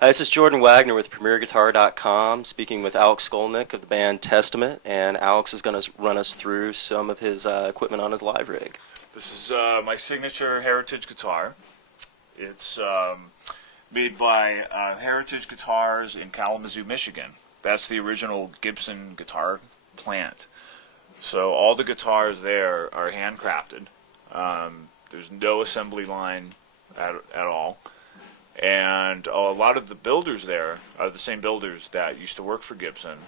Hi, this is Jordan Wagner with PremierGuitar.com, speaking with Alex Skolnick of the band Testament, and Alex is going to run us through some of his equipment on his live rig. This is my signature Heritage guitar. It's made by Heritage Guitars in Kalamazoo, Michigan. That's the original Gibson guitar plant. So all the guitars there are handcrafted. There's no assembly line at all. And a lot of the builders there are the same builders that used to work for Gibson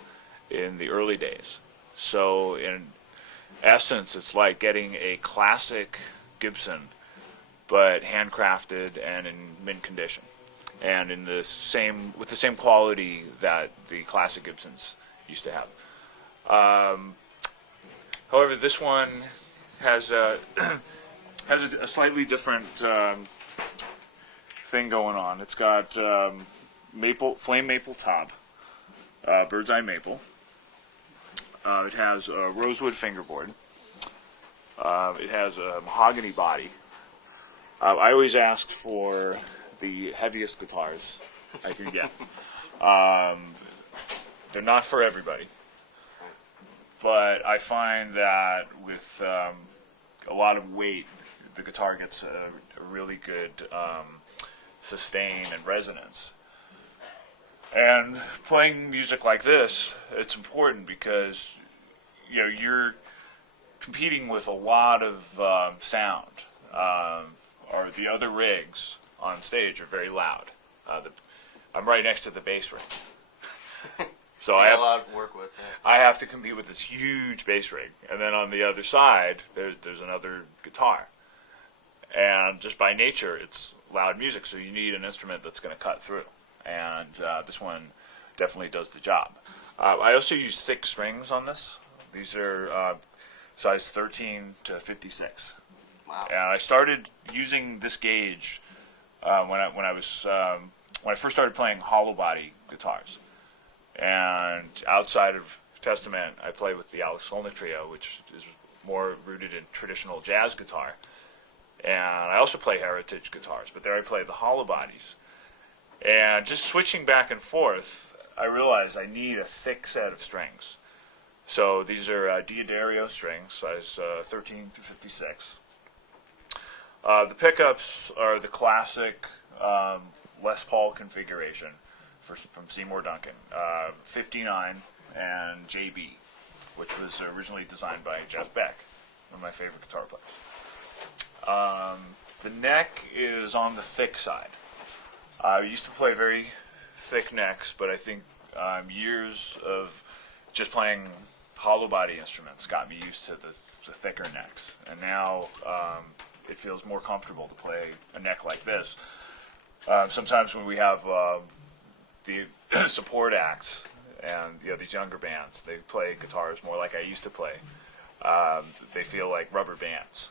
in the early days. So in essence, it's like getting a classic Gibson, but handcrafted and in mint condition, and in the same with the same quality that the classic Gibsons used to have. However, this one has a has a slightly different thing going on. It's got flame maple top, bird's eye maple. It has a rosewood fingerboard. It has a mahogany body. I always ask for the heaviest guitars I can get. They're not for everybody, but I find that with a lot of weight, the guitar gets a really good sustain and resonance. And playing music like this, it's important because you're competing with a lot of sound, or the other rigs on stage are very loud. I'm right next to the bass rig, so I have a lot to work with. I have to compete with this huge bass rig, and then on the other side, there's another guitar, and just by nature, it's loud music, so you need an instrument that's going to cut through, and this one definitely does the job. I also use thick strings on this. These are size 13 to 56. Wow. And I started using this gauge when I first started playing hollow body guitars, and outside of Testament, I play with the Alex Skolnick Trio, which is more rooted in traditional jazz guitar. And I also play Heritage guitars, but there I play the hollow bodies. And just switching back and forth, I realized I need a thick set of strings. So these are Diodario strings, size 13 to 56. The pickups are the classic Les Paul configuration from Seymour Duncan, 59 and JB, which was originally designed by Jeff Beck, one of my favorite guitar players. The neck is on the thick side. I used to play very thick necks, but I think years of just playing hollow body instruments got me used to the thicker necks, and now it feels more comfortable to play a neck like this. Sometimes when we have the support acts and these younger bands, they play guitars more like I used to play. They feel like rubber bands.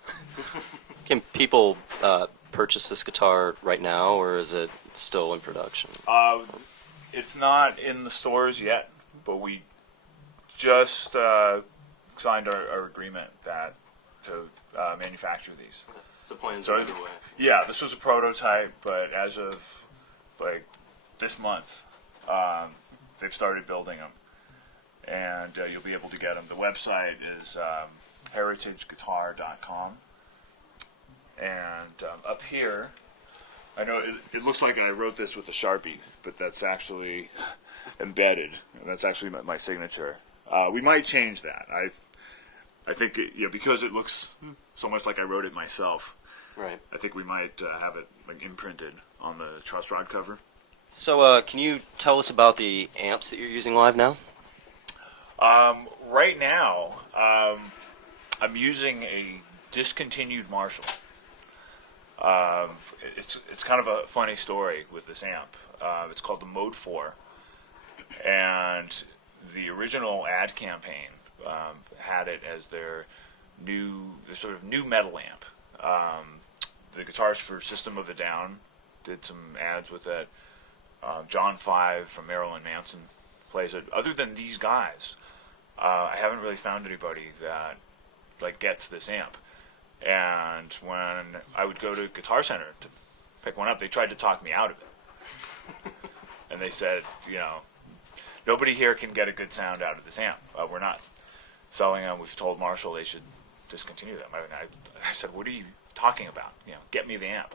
Can people purchase this guitar right now, or is it still in production? It's not in the stores yet, but we just signed our agreement to manufacture these. So plans are underway. Yeah, this was a prototype, but as of this month, they've started building them, and you'll be able to get them. The website is heritageguitar.com, and up here, I know it looks like I wrote this with a Sharpie, but that's actually embedded, and that's actually my signature. We might change that. I think because it looks so much like I wrote it myself. Right. I think we might have it imprinted on the truss rod cover. So, can you tell us about the amps that you're using live now? Right now, I'm using a discontinued Marshall. It's kind of a funny story with this amp. It's called the Mode 4, and the original ad campaign had it as their sort of new metal amp. The guitarist for System of a Down did some ads with it. John 5 from Marilyn Manson plays it. Other than these guys, I haven't really found anybody that like gets this amp. And when I would go to Guitar Center to pick one up, they tried to talk me out of it. And they said, nobody here can get a good sound out of this amp. We're not selling them. We've told Marshall they should discontinue them. I said, what are you talking about? Get me the amp.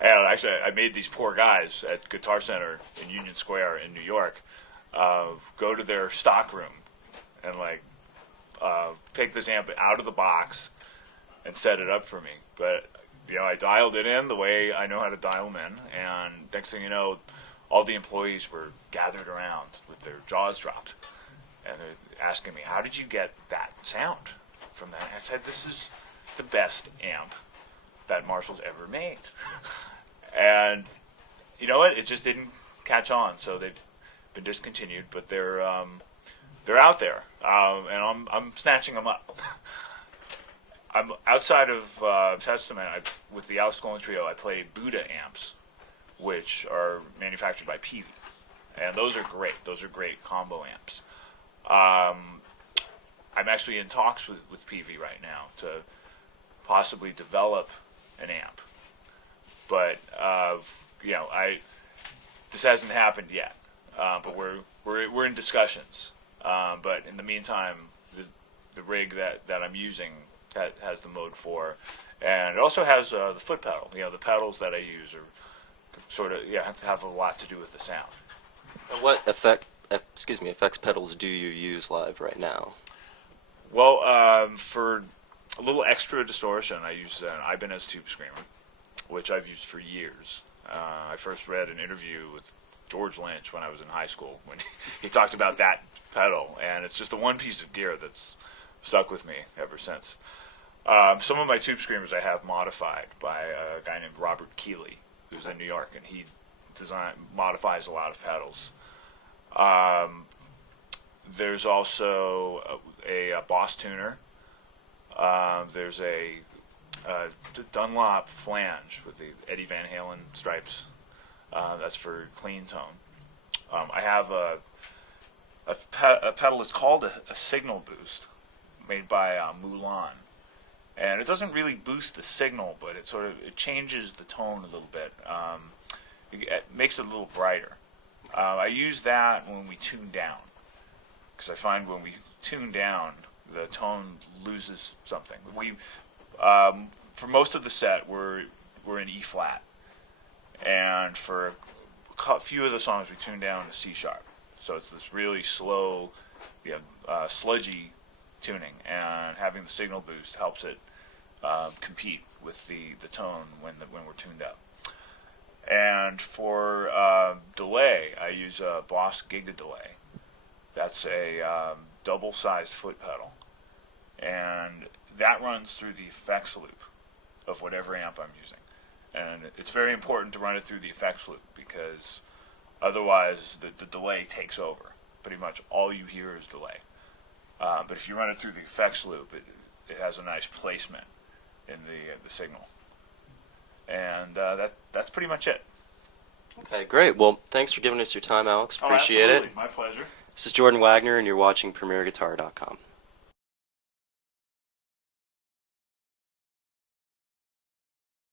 And actually, I made these poor guys at Guitar Center in Union Square in New York go to their stock room and take this amp out of the box and set it up for me. But I dialed it in the way I know how to dial them in, and next thing you know, all the employees were gathered around with their jaws dropped, and they're asking me, "How did you get that sound from that?" I said, "This is the best amp that Marshall's ever made." And you know what? It just didn't catch on, so they've been discontinued. But they're out there, and I'm snatching them up. I'm outside of Testament. With the Alex Skolnick Trio, I play Buddha amps, which are manufactured by Peavey, and those are great. Those are great combo amps. I'm actually in talks with Peavey right now to possibly develop an amp, but this hasn't happened yet. But we're in discussions. But in the meantime, the rig that I'm using has the Mode 4, and it also has the foot pedal. The pedals that I use are sort of have a lot to do with the sound. What effects pedals do you use live right now? Well, for a little extra distortion, I use an Ibanez Tube Screamer, which I've used for years. I first read an interview with George Lynch when I was in high school when he talked about that pedal, and it's just the one piece of gear that's stuck with me ever since. Some of my Tube Screamers I have modified by a guy named Robert Keeley, who's in New York, and he modifies a lot of pedals. There's also a Boss tuner. There's a Dunlop flange with the Eddie Van Halen stripes. That's for clean tone. I have a pedal that's called a signal boost, made by Mulan, and it doesn't really boost the signal, but it changes the tone a little bit. It makes it a little brighter. I use that when we tune down, because I find when we tune down, the tone loses something. For most of the set, we're in E flat, and for a few of the songs, we tune down to C sharp. So it's this really slow, sludgy tuning, and having the signal boost helps it compete with the tone when we're tuned up. And for delay, I use a Boss Giga Delay. That's a double-sized foot pedal, and that runs through the effects loop of whatever amp I'm using. And it's very important to run it through the effects loop, because otherwise the delay takes over. Pretty much all you hear is delay. But if you run it through the effects loop, it has a nice placement in the signal. And that's pretty much it. Okay, great. Well, thanks for giving us your time, Alex. Appreciate it. My pleasure. This is Jordan Wagner, and you're watching PremierGuitar.com.